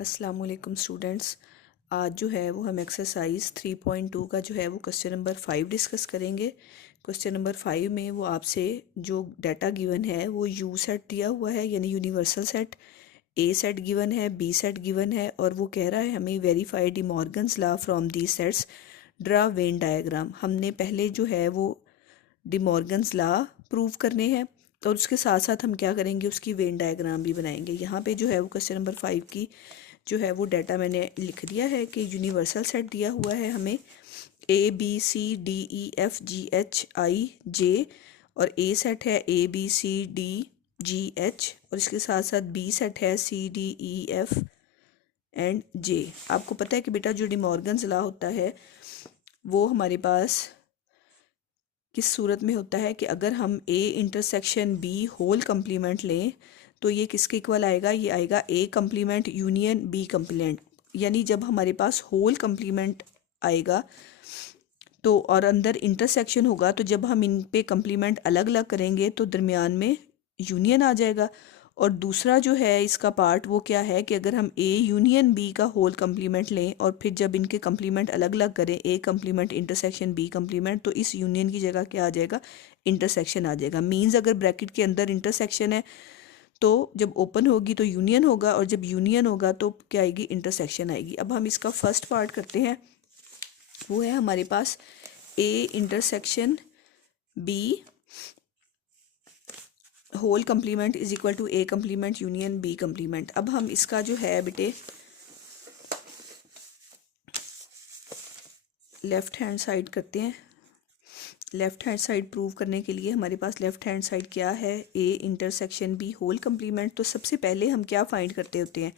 अस्सलाम वालेकुम स्टूडेंट्स। आज जो है वो हम एक्सरसाइज 3.2 का जो है वो क्वेश्चन नंबर 5 डिस्कस करेंगे। क्वेश्चन नंबर 5 में वो आपसे जो डाटा गिवन है वो यू सेट दिया हुआ है यानी यूनिवर्सल सेट, ए सेट गिवन है, बी सेट गिवन है और वो कह रहा है हमें verify D Morgan's law from the sets, draw Venn diagram. हमने पहले जो है वो डी मॉर्गन्स लॉ प्रूव करने हैं और उसके साथ साथ हम क्या करेंगे, उसकी वेन डायग्राम भी बनाएंगे। यहाँ पे जो है वो क्वेश्चन नंबर 5 की जो है वो डाटा मैंने लिख दिया है कि यूनिवर्सल सेट दिया हुआ है हमें ABCDEFGHIJ और ए सेट है ABCDGH और इसके साथ साथ बी सेट है CDEF and J। आपको पता है कि बेटा जो डी मॉर्गन्स लॉ होता है वो हमारे पास किस सूरत में होता है कि अगर हम A intersection B whole complement लें तो ये किसके इक्वल आएगा, ये आएगा A complement union B complement. यानी जब हमारे पास होल कंप्लीमेंट आएगा तो और अंदर इंटरसेक्शन होगा तो जब हम इन पे कंप्लीमेंट अलग अलग करेंगे तो दरमियान में यूनियन आ जाएगा। और दूसरा जो है इसका पार्ट वो क्या है कि अगर हम ए यूनियन बी का होल कंप्लीमेंट लें और फिर जब इनके कंप्लीमेंट अलग अलग करें, ए कंप्लीमेंट इंटरसेक्शन बी कंप्लीमेंट, तो इस यूनियन की जगह क्या आ जाएगा, इंटरसेक्शन आ जाएगा। मींस अगर ब्रैकेट के अंदर इंटरसेक्शन है तो जब ओपन होगी तो यूनियन होगा और जब यूनियन होगा तो क्या आएगी, इंटरसेक्शन आएगी। अब हम इसका फर्स्ट पार्ट करते हैं, वो है हमारे पास A intersection B whole complement is equal to A complement union B complement. अब हम इसका जो है बेटे लेफ्ट हैंड साइड करते हैं। लेफ्ट हैंड साइड प्रूव करने के लिए हमारे पास लेफ्ट हैंड साइड क्या है, A intersection B whole complement. तो सबसे पहले हम क्या फाइंड करते होते हैं,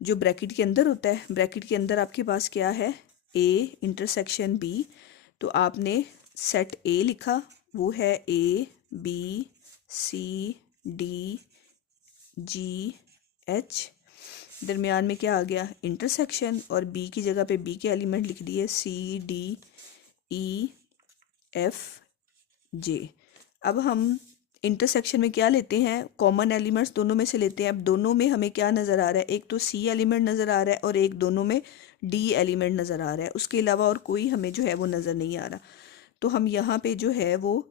जो ब्रैकेट के अंदर होता है, ब्रैकेट के अंदर आपके पास क्या है, ए इंटरसेक्शन बी। तो आपने सेट ए लिखा, वो है A B C D G H, दरमियान में क्या आ गया, इंटरसेक्शन, और बी की जगह पे बी के एलिमेंट लिख दिए सी डी ई एफ जे। अब हम इंटरसेक्शन में क्या लेते हैं, कॉमन एलिमेंट्स दोनों में से लेते हैं। अब दोनों में हमें क्या नज़र आ रहा है, एक तो सी एलिमेंट नज़र आ रहा है और एक दोनों में डी एलिमेंट नज़र आ रहा है, उसके अलावा और कोई हमें जो है वो नज़र नहीं आ रहा। तो हम यहाँ पे जो है वो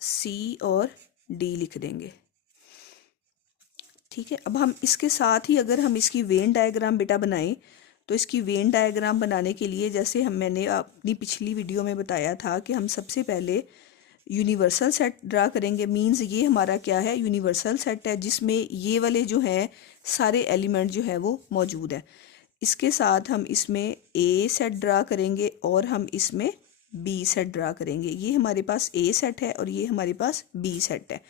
सी और डी लिख देंगे, ठीक है। अब हम इसके साथ ही अगर हम इसकी वेन डायग्राम बेटा बनाएं तो इसकी वेन डायग्राम बनाने के लिए जैसे मैंने अपनी पिछली वीडियो में बताया था कि हम सबसे पहले यूनिवर्सल सेट ड्रा करेंगे। मींस ये हमारा क्या है, यूनिवर्सल सेट है जिसमें ये वाले जो हैं सारे एलिमेंट जो है वो मौजूद है। इसके साथ हम इसमें ए सेट ड्रा करेंगे और हम इसमें बी सेट ड्रा करेंगे। ये हमारे पास ए सेट है और ये हमारे पास बी सेट है।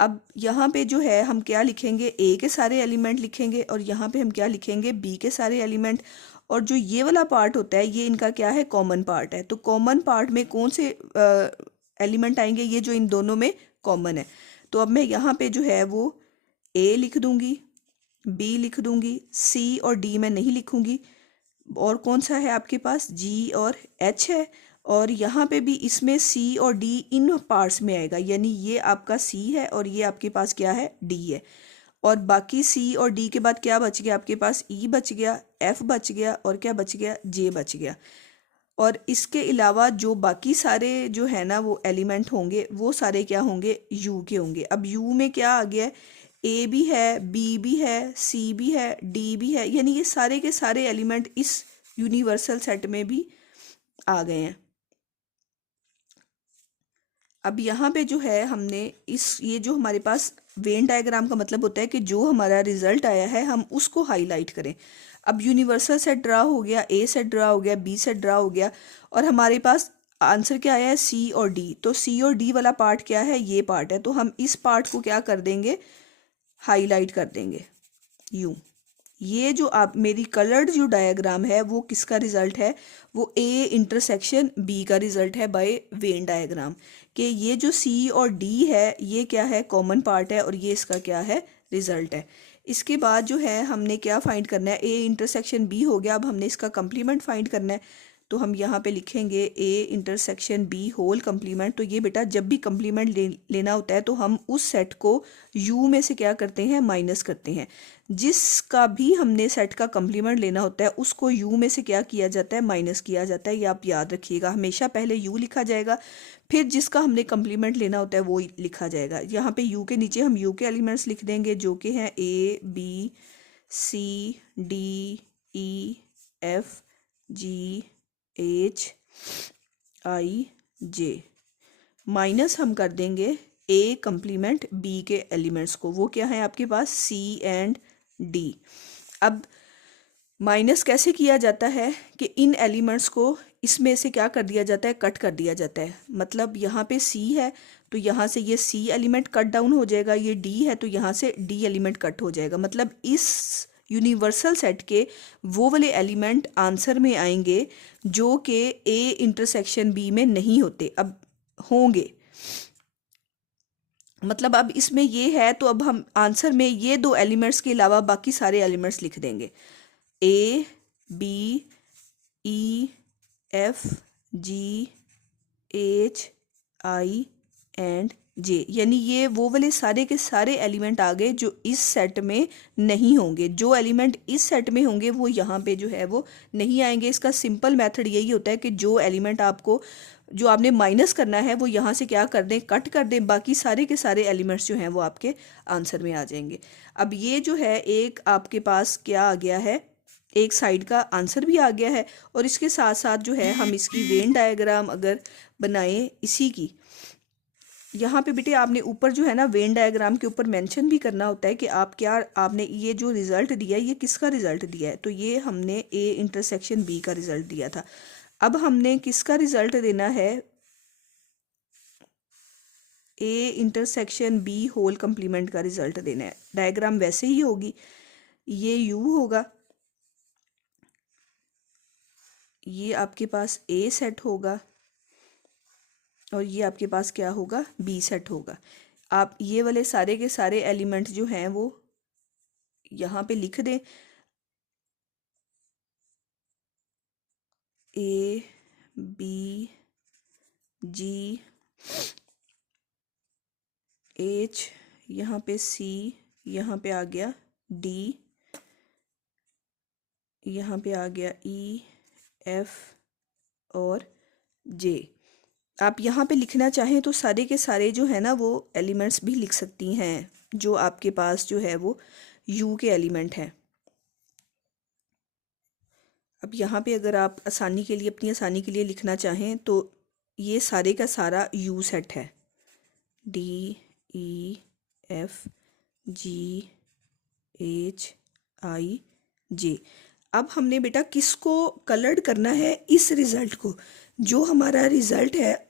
अब यहाँ पे जो है हम क्या लिखेंगे, ए के सारे एलिमेंट लिखेंगे और यहाँ पे हम क्या लिखेंगे, बी के सारे एलिमेंट। और जो ये वाला पार्ट होता है ये इनका क्या है, कॉमन पार्ट है। तो कॉमन पार्ट में कौन से एलिमेंट आएंगे, ये जो इन दोनों में कॉमन है। तो अब मैं यहाँ पे जो है वो ए लिख दूंगी, बी लिख दूंगी, सी और डी मैं नहीं लिखूंगी। और कौन सा है आपके पास, जी और एच है। और यहाँ पे भी इसमें सी और डी इन पार्ट्स में आएगा, यानी ये आपका सी है और ये आपके पास क्या है, डी है। और बाकी सी और डी के बाद क्या बच गया आपके पास, ई बच गया, एफ बच गया और क्या बच गया, जे बच गया। और इसके अलावा जो बाकी सारे जो है ना वो एलिमेंट होंगे वो सारे क्या होंगे, यू के होंगे। अब यू में क्या आ गया है, ए भी है, बी भी है, सी भी है, डी भी है, यानी ये सारे के सारे एलिमेंट इस यूनिवर्सल सेट में भी आ गए हैं। अब यहाँ पे जो है हमने ये जो हमारे पास वेन डायग्राम का मतलब होता है कि जो हमारा रिजल्ट आया है हम उसको हाईलाइट करें। अब यूनिवर्सल सेट ड्रा हो गया, ए सेट ड्रा हो गया, बी सेट ड्रा हो गया और हमारे पास आंसर क्या आया है, सी और डी। तो सी और डी वाला पार्ट क्या है, ये पार्ट है। तो हम इस पार्ट को क्या कर देंगे, हाईलाइट कर देंगे यूं। ये जो आप मेरी कलर्ड जो डायग्राम है वो किसका रिजल्ट है, वो ए इंटरसेक्शन बी का रिजल्ट है बाय वेन डायग्राम। कि ये जो सी और डी है ये क्या है, कॉमन पार्ट है और ये इसका क्या है, रिजल्ट है। इसके बाद जो है हमने क्या फाइंड करना है, ए इंटरसेक्शन बी हो गया। अब हमने इसका कंप्लीमेंट फाइंड करना है। तो हम यहाँ पे लिखेंगे A intersection B whole complement. तो ये बेटा जब भी कम्प्लीमेंट लेना होता है तो हम उस सेट को यू में से क्या करते हैं, माइनस करते हैं। जिसका भी हमने सेट का कम्प्लीमेंट लेना होता है उसको यू में से क्या किया जाता है, माइनस किया जाता है। ये आप याद रखिएगा, हमेशा पहले यू लिखा जाएगा, फिर जिसका हमने कम्प्लीमेंट लेना होता है वो लिखा जाएगा। यहाँ पे यू के नीचे हम यू के एलिमेंट्स लिख देंगे जो कि हैं A B C D E F G H I J, minus हम कर देंगे ए कम्प्लीमेंट बी के एलिमेंट्स को, वो क्या है आपके पास सी एंड डी। अब माइनस कैसे किया जाता है कि इन एलिमेंट्स को इसमें से क्या कर दिया जाता है, कट कर दिया जाता है। मतलब यहाँ पे सी है तो यहाँ से ये सी एलिमेंट कट डाउन हो जाएगा, ये डी है तो यहाँ से डी एलिमेंट कट हो जाएगा। मतलब इस यूनिवर्सल सेट के वो वाले एलिमेंट आंसर में आएंगे जो कि ए इंटरसेक्शन बी में नहीं होते, अब होंगे। मतलब अब इसमें ये है तो अब हम आंसर में ये दो एलिमेंट्स के अलावा बाकी सारे एलिमेंट्स लिख देंगे, A B E F G H I and J, यानी ये वो वाले सारे के सारे एलिमेंट आ गए जो इस सेट में नहीं होंगे। जो एलिमेंट इस सेट में होंगे वो यहाँ पे जो है वो नहीं आएंगे। इसका सिंपल मेथड यही होता है कि जो एलिमेंट आपको जो आपने माइनस करना है वो यहाँ से क्या कर दें, कट कर दें, बाकी सारे के सारे एलिमेंट्स जो हैं वो आपके आंसर में आ जाएंगे। अब ये जो है एक आपके पास क्या आ गया है, एक साइड का आंसर भी आ गया है। और इसके साथ साथ जो है हम इसकी वेन डायग्राम अगर बनाएं इसी की, यहाँ पे बेटे आपने ऊपर जो है ना वेन डायग्राम के ऊपर मेंशन भी करना होता है कि आप क्या, आपने ये जो रिजल्ट दिया है ये किसका रिजल्ट दिया है। तो ये हमने ए इंटरसेक्शन बी का रिजल्ट दिया था। अब हमने किसका रिजल्ट देना है, A intersection B whole complement का रिजल्ट देना है। डायग्राम वैसे ही होगी, ये यू होगा, ये आपके पास ए सेट होगा और ये आपके पास क्या होगा, बी सेट होगा। आप ये वाले सारे के सारे एलिमेंट जो हैं वो यहाँ पे लिख दें, ए बी जी एच, यहाँ पे सी, यहाँ पे आ गया डी, यहाँ पे आ गया ई एफ और जे। आप यहाँ पे लिखना चाहें तो सारे के सारे जो है ना वो एलिमेंट्स भी लिख सकती हैं जो आपके पास जो है वो यू के एलिमेंट हैं। अब यहाँ पे अगर आप आसानी के लिए, अपनी आसानी के लिए लिखना चाहें तो ये सारे का सारा यू सेट है, D E F G H I J. अब हमने बेटा किसको कलर्ड करना है, इस रिज़ल्ट को। जो हमारा रिज़ल्ट है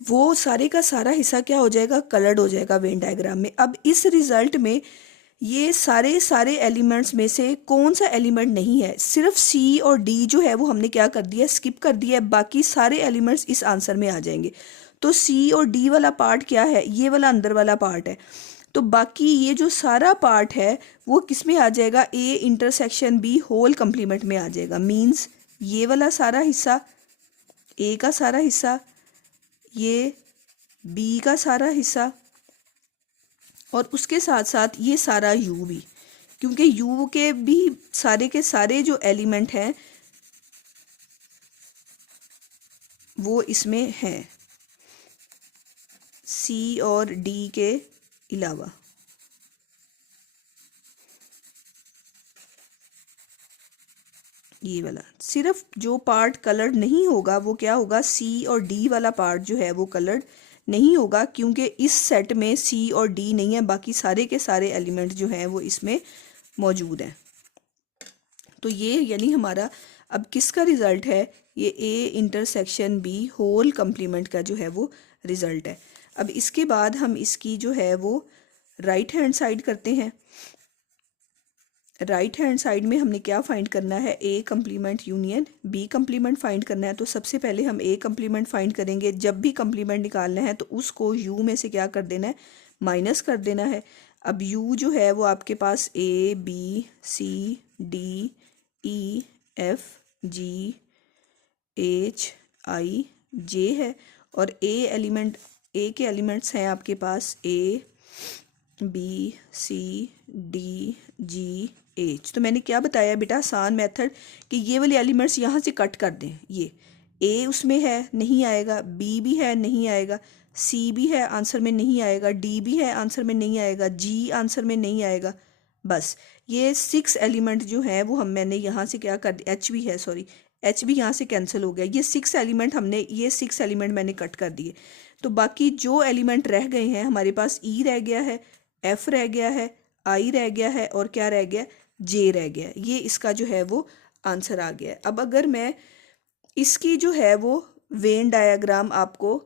वो सारे का सारा हिस्सा क्या हो जाएगा, कलर्ड हो जाएगा वेन डायग्राम में। अब इस रिज़ल्ट में ये सारे सारे एलिमेंट्स में से कौन सा एलिमेंट नहीं है, सिर्फ सी और डी जो है वो हमने क्या कर दिया, स्किप कर दिया है। बाकी सारे एलिमेंट्स इस आंसर में आ जाएंगे। तो सी और डी वाला पार्ट क्या है, ये वाला अंदर वाला पार्ट है। तो बाकी ये जो सारा पार्ट है वो किस में आ जाएगा, A intersection B whole complement में आ जाएगा। मीन्स ये वाला सारा हिस्सा, ए का सारा हिस्सा, ये बी का सारा हिस्सा और उसके साथ साथ ये सारा यू भी, क्योंकि यू के भी सारे के सारे जो एलिमेंट हैं वो इसमें हैं, सी और डी के अलावा। ये वाला सिर्फ जो पार्ट कलर्ड नहीं होगा वो क्या होगा, सी और डी वाला पार्ट जो है वो कलर्ड नहीं होगा, क्योंकि इस सेट में सी और डी नहीं है, बाकी सारे के सारे एलिमेंट जो हैं वो इसमें मौजूद हैं। तो ये यानी हमारा अब किसका रिज़ल्ट है, ये A intersection B whole complement का जो है वो रिज़ल्ट है। अब इसके बाद हम इसकी जो है वो राइट हैंड साइड करते हैं। राइट हैंड साइड में हमने क्या फाइंड करना है, A complement union B complement find करना है। तो सबसे पहले हम ए कम्प्लीमेंट फाइंड करेंगे। जब भी कम्प्लीमेंट निकालना है तो उसको यू में से क्या कर देना है, माइनस कर देना है। अब यू जो है वो आपके पास A B C D E F G H I J है, और ए के एलिमेंट्स हैं आपके पास A B C D G H. तो मैंने क्या बताया बेटा, आसान मेथड, कि ये वाले एलिमेंट्स यहाँ से कट कर दें। ये ए उसमें है, नहीं आएगा, बी भी है, नहीं आएगा, सी भी है, आंसर में नहीं आएगा, डी भी है, आंसर में नहीं आएगा, जी आंसर में नहीं आएगा। बस ये 6 एलिमेंट जो है वो मैंने यहाँ से क्या कर दिया, एच भी है, सॉरी एच भी यहाँ से कैंसिल हो गया। ये 6 एलिमेंट मैंने कट कर दिए। तो बाकी जो एलिमेंट रह गए हैं हमारे पास, ई रह गया है, एफ रह गया है, आई रह गया है, और क्या रह गया, जे रह गया। ये इसका जो है वो आंसर आ गया है। अब अगर मैं इसकी जो है वो वेन डायग्राम आपको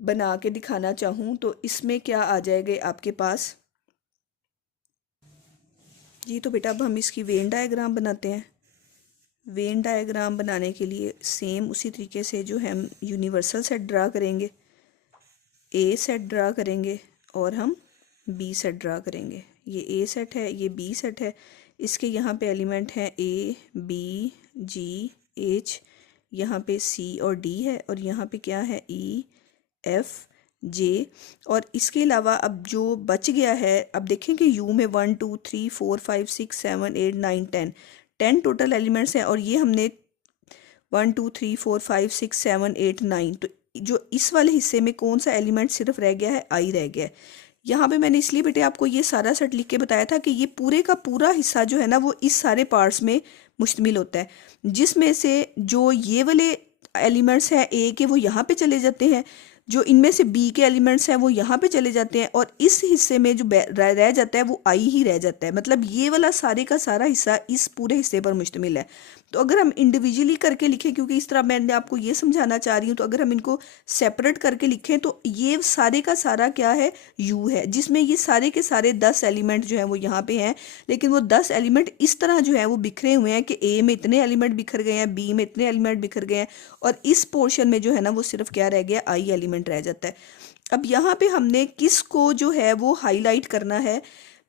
बना के दिखाना चाहूँ तो इसमें क्या आ जाएगा आपके पास जी। तो बेटा अब हम इसकी वेन डायग्राम बनाते हैं। वेन डायग्राम बनाने के लिए सेम उसी तरीके से जो हम यूनिवर्सल सेट ड्रा करेंगे, ए सेट ड्रा करेंगे और हम बी सेट ड्रा करेंगे। ये ए सेट है, ये बी सेट है, इसके यहाँ पे एलिमेंट हैं ए बी जी एच, यहाँ पे सी और डी है, और यहाँ पे क्या है ई एफ जे। और इसके अलावा अब जो बच गया है, अब देखें कि यू में 1 2 3 4 5 6 7 8 9 10 टोटल एलिमेंट्स हैं, और ये हमने 1 2 3 4 5 6 7 8 9। तो जो इस वाले हिस्से में कौन सा एलिमेंट सिर्फ रह गया है, आई रह गया है। यहाँ पे मैंने इसलिए बेटे आपको ये सारा सेट लिख के बताया था कि ये पूरे का पूरा हिस्सा जो है ना वो इस सारे पार्ट्स में मुश्तमिल होता है, जिसमें से जो ये वाले एलिमेंट्स हैं ए के वो यहाँ पे चले जाते हैं, जो इनमें से बी के एलिमेंट्स हैं वो यहाँ पे चले जाते हैं, और इस हिस्से में जो रह जाता है वो आई ही रह जाता है। मतलब ये वाला सारे का सारा हिस्सा इस पूरे हिस्से पर मुश्तमिल है। तो अगर हम इंडिविजुअली करके लिखें, क्योंकि इस तरह मैंने आपको ये समझाना चाह रही हूँ, तो अगर हम इनको सेपरेट करके लिखें तो ये सारे का सारा क्या है, यू है, जिसमें ये सारे के सारे 10 एलिमेंट जो हैं वो यहाँ पे हैं। लेकिन वो 10 एलिमेंट इस तरह जो है वो बिखरे हुए हैं कि ए में इतने एलिमेंट बिखर गए हैं, बी में इतने एलिमेंट बिखर गए हैं, और इस पोर्शन में जो है ना वो सिर्फ क्या रह गया, आई एलिमेंट रह जाता है। अब यहाँ पे हमने किस को जो है वो हाईलाइट करना है,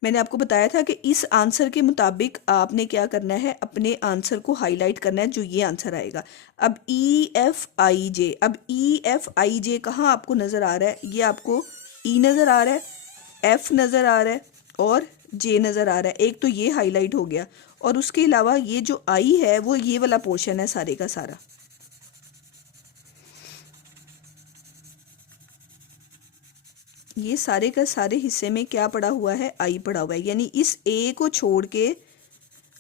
मैंने आपको बताया था कि इस आंसर के मुताबिक आपने क्या करना है, अपने आंसर को हाईलाइट करना है, जो ये आंसर आएगा। अब ई एफ आई जे, अब ई एफ आई जे कहाँ आपको नज़र आ रहा है, ये आपको ई नज़र आ रहा है, एफ नज़र आ रहा है और जे नज़र आ रहा है। एक तो ये हाईलाइट हो गया, और उसके अलावा ये जो आई है वो ये वाला पोर्शन है सारे का सारा। ये सारे का सारे हिस्से में क्या पड़ा हुआ है, आई पड़ा हुआ है। यानी इस ए को छोड़ के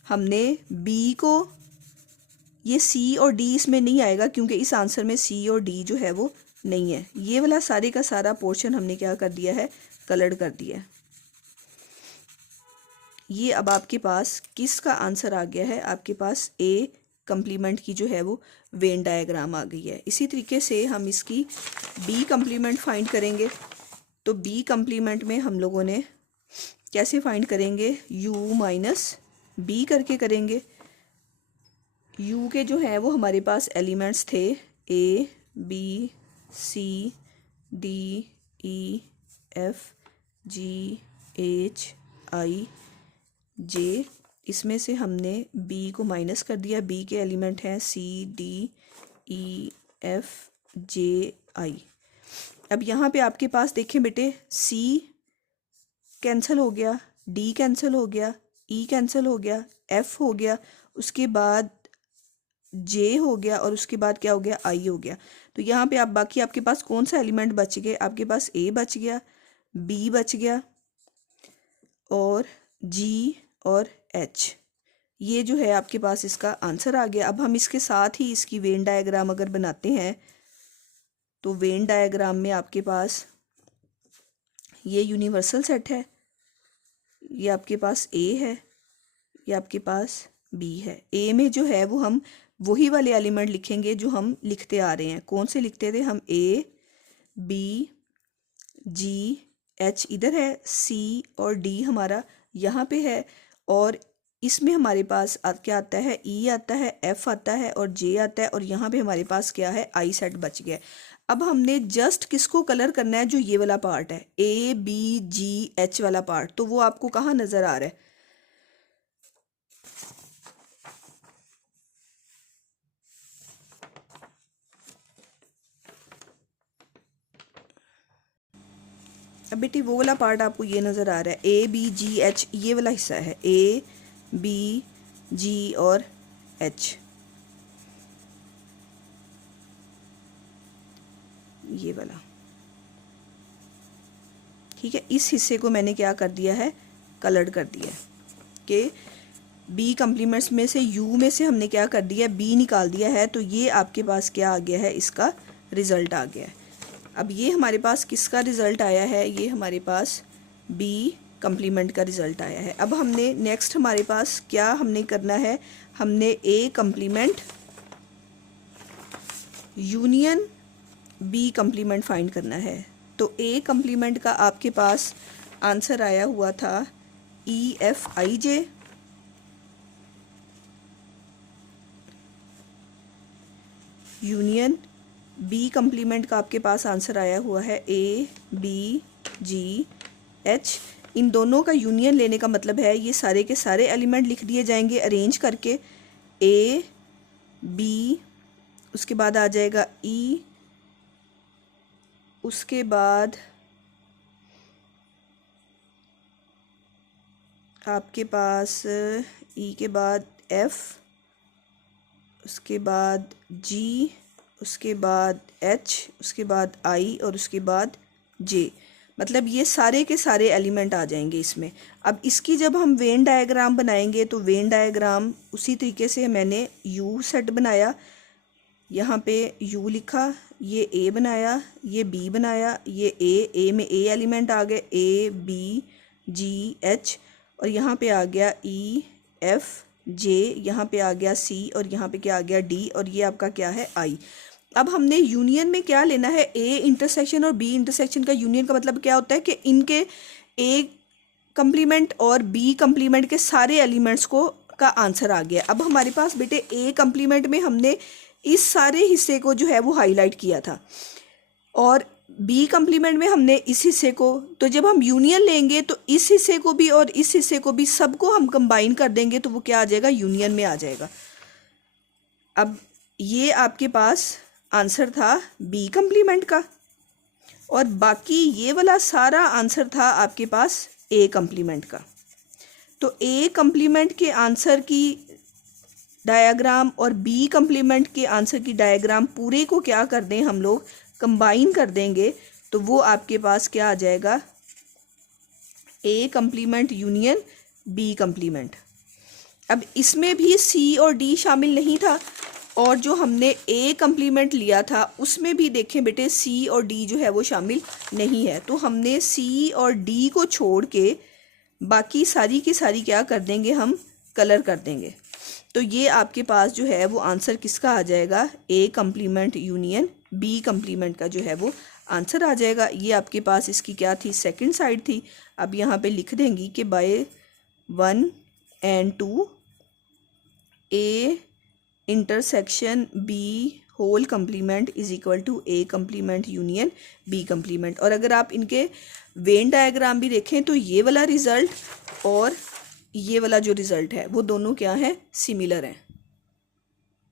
हमने बी को, ये सी और डी इसमें नहीं आएगा क्योंकि इस आंसर में सी और डी जो है वो नहीं है। ये वाला सारे का सारा पोर्शन हमने क्या कर दिया है, कलर्ड कर दिया है। ये अब आपके पास किसका आंसर आ गया है, आपके पास ए कंप्लीमेंट की जो है वो वेन डायग्राम आ गई है। इसी तरीके से हम इसकी बी कंप्लीमेंट फाइंड करेंगे। तो बी कंप्लीमेंट में हम लोगों ने कैसे फाइंड करेंगे, u माइनस बी करके करेंगे। u के जो है वो हमारे पास एलिमेंट्स थे a b c d e f g h i j। इसमें से हमने b को माइनस कर दिया, b के एलिमेंट हैं c d e f j i। अब यहाँ पे आपके पास देखें बेटे, C कैंसिल हो गया, D कैंसिल हो गया, E कैंसिल हो गया, F हो गया, उसके बाद J हो गया, और उसके बाद क्या हो गया, I हो गया। तो यहाँ पे आप बाकी आपके पास कौन सा एलिमेंट बच गए, आपके पास A बच गया, B बच गया और G और H। ये जो है आपके पास इसका आंसर आ गया। अब हम इसके साथ ही इसकी वेन डायग्राम अगर बनाते हैं तो वेन डायग्राम में आपके पास ये यूनिवर्सल सेट है, ये आपके पास ए है, ये आपके पास बी है। ए में जो है वो हम वही वाले एलिमेंट लिखेंगे जो हम लिखते आ रहे हैं। कौन से लिखते थे हम, ए बी जी एच इधर है, सी और डी हमारा यहाँ पे है, और इसमें हमारे पास क्या आता है, ई आता है, एफ आता है और जे आता है, और यहाँ पे हमारे पास क्या है, आई सेट बच गया। अब हमने जस्ट किसको कलर करना है, जो ये वाला पार्ट है ए बी जी एच वाला पार्ट। तो वो आपको कहाँ नजर आ रहा है, अब बेटी वो वाला पार्ट आपको ये नज़र आ रहा है, ए बी जी एच, ये वाला हिस्सा है, ए बी जी और एच, ये वाला, ठीक है। इस हिस्से को मैंने क्या कर दिया है, कलर्ड कर दिया है कि बी कम्प्लीमेंट्स में से यू में से हमने क्या कर दिया, बी निकाल दिया है, तो ये आपके पास क्या आ गया है, इसका रिज़ल्ट आ गया है। अब ये हमारे पास किसका रिज़ल्ट आया है, ये हमारे पास बी कम्प्लीमेंट का रिज़ल्ट आया है। अब हमने नेक्स्ट हमारे पास क्या हमने करना है, हमने A complement union B complement find करना है। तो ए कम्प्लीमेंट का आपके पास आंसर आया हुआ था EFIJ, यूनियन बी कम्प्लीमेंट का आपके पास आंसर आया हुआ है ABGH। इन दोनों का यूनियन लेने का मतलब है ये सारे के सारे एलिमेंट लिख दिए जाएंगे अरेंज करके, A B, उसके बाद आ जाएगा E, उसके बाद आपके पास E के बाद F, उसके बाद G, उसके बाद H, उसके बाद I और उसके बाद J। मतलब ये सारे के सारे एलिमेंट आ जाएंगे इसमें। अब इसकी जब हम वेन डायग्राम बनाएंगे तो वेन डायग्राम उसी तरीके से मैंने U सेट बनाया, यहाँ पे U लिखा, ये A बनाया, ये B बनाया, ये A में A एलिमेंट आ गए, A B G H, और यहाँ पे आ गया E F J, यहाँ पे आ गया C, और यहाँ पे क्या आ गया D, और ये आपका क्या है I। अब हमने यूनियन में क्या लेना है, A इंटरसेक्शन और B इंटरसेक्शन का यूनियन का मतलब क्या होता है कि इनके A कम्प्लीमेंट और B कम्प्लीमेंट के सारे एलिमेंट्स को का आंसर आ गया। अब हमारे पास बेटे A कम्प्लीमेंट में हमने इस सारे हिस्से को जो है वो हाईलाइट किया था, और बी कम्प्लीमेंट में हमने इस हिस्से को, तो जब हम यूनियन लेंगे तो इस हिस्से को भी और इस हिस्से को भी सबको हम कंबाइन कर देंगे तो वो क्या आ जाएगा, यूनियन में आ जाएगा। अब ये आपके पास आंसर था बी कम्प्लीमेंट का, और बाकी ये वाला सारा आंसर था आपके पास ए कम्प्लीमेंट का। तो ए कम्प्लीमेंट के आंसर की डायग्राम और बी कम्प्लीमेंट के आंसर की डायग्राम पूरे को क्या कर दें, हम लोग कंबाइन कर देंगे, तो वो आपके पास क्या आ जाएगा, A complement union B complement. अब इसमें भी सी और डी शामिल नहीं था, और जो हमने ए कम्प्लीमेंट लिया था उसमें भी देखें बेटे सी और डी जो है वो शामिल नहीं है। तो हमने सी और डी को छोड़ के बाकी सारी की सारी क्या कर देंगे, हम कलर कर देंगे। तो ये आपके पास जो है वो आंसर किसका आ जाएगा, A complement union B complement का जो है वो आंसर आ जाएगा। ये आपके पास इसकी क्या थी, सेकंड साइड थी। अब यहाँ पे लिख देंगी कि by 1 and 2 A intersection B whole complement is equal to A complement union B complement. और अगर आप इनके वेन डायग्राम भी देखें तो ये वाला रिज़ल्ट और ये वाला जो रिज़ल्ट है वो दोनों क्या है, सिमिलर हैं।